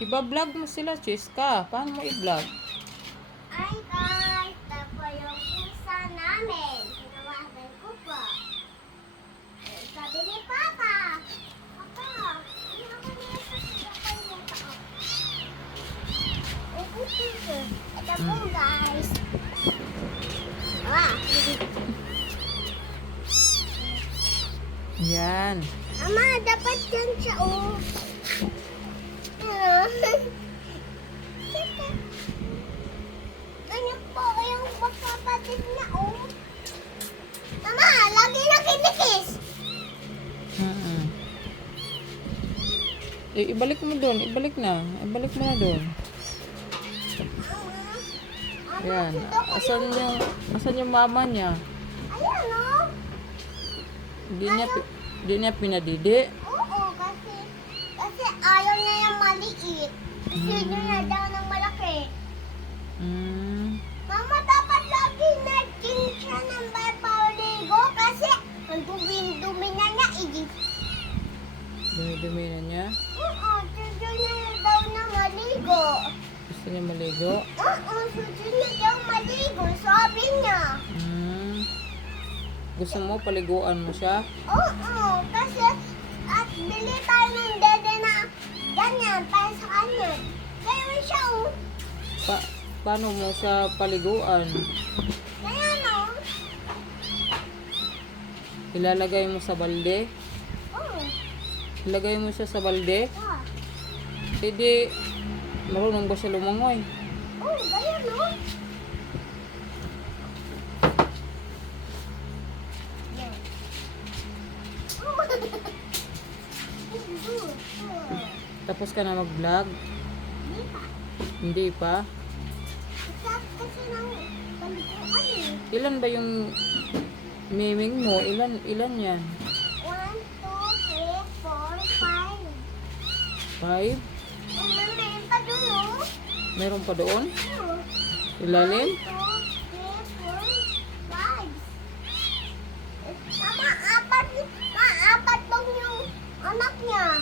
Iba-vlog mo sila, Chiska. Paano mo i-vlog? Ay guys, tapo yung pusa namin. Tinawagan ko po. Sabi ni Papa, Papa, hindi ako nasa tao. Ito po guys. Yan. Ama, dapat yan siya oh. Ano po yung magkapatid na oh. Mama, lagi na kinikis. Ibalik mo doon. Ibalik na. Ibalik mo na doon. Yan. Asan yung mama niya? Ayan oh. Hindi niya pinadidi. Oo, kasi ayaw niya yung maliit. Gusto niya na daw ng malaki. Mama, dapat lagi naging siya ng paligo kasi ang dumi na niya Dumi na niya. Oo, gusto niya na daw ng maligo. Gusto niya maligo. Oo, gusto niya daw maligo, sabi niya. Gusto mo paliguan mo siya? Oo, kasi at bili tayo ng dede na ganyan para sa kanya. Kaya siya oh. Paano mo siya paliguan? Kaya no. Ilalagay mo sa balde? Oo. Ilagay mo siya sa balde? Ah. Hindi, marunong ba siya lumangoy? Oh, ganyan no. Tapos ka na mag-vlog? Hindi pa? Kasi nang paliguan eh. Ilan ba yung miming mo? Ilan yan? 1, 2, 3, 4, 5. 5? Meron pa dun oh. Meron pa doon? Oo. Ilalim? 1, 2, 3, 4, 5. Mama, apat bang yung anak niya?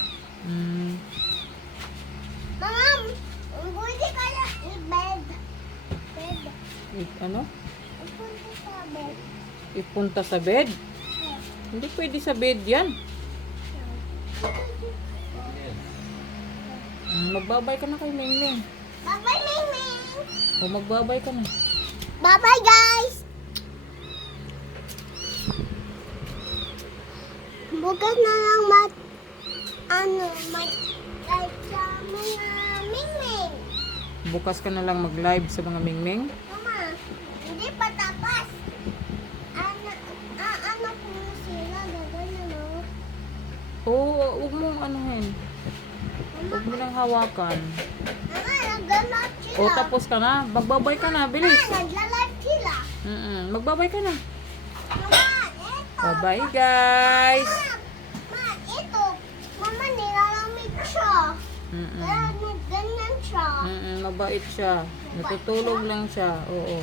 Mama, pwede kaya i-bed. Ano? Ipunta sa bed. Ipunta sa bed? Hindi pwede sa bed yan. Magbabay ka na kay Mingming. Bye-bye, Mingming. O magbabay ka na. Bye-bye, guys. Bukas na lang mag-like sa mga Mingming. Bukas ka na lang mag-live sa mga Mingming. Mama, hindi pa tapos. Anak mo sila, gagana no? Oo, huwag mong anuhin. Huwag mo nang hawakan. Mama, nag-live sila. O tapos ka na. Magbabay ka na. Bilis. Nag-live sila. Magbabay ka na. Mama, ito. Bye-bye guys. Mama, ito. Mama, nilalamig siya. Kaya ganyan siya. Mabait siya. Natutulog lang siya. Oo.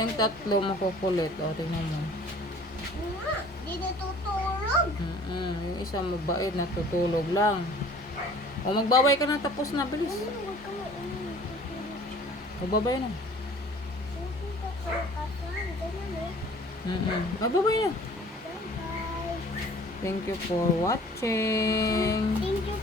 Yung tatlo makukulit. O, tingnan mo. Mama, di natutulog. Yung isa mabait, natutulog lang. O, magbabay ka na. Tapos na. Bilis. Huwag ka mainit. Magbabay na. Huwag ka kalakasan. Ganyan eh. Magbabay na. Bye-bye. Thank you for watching. Thank you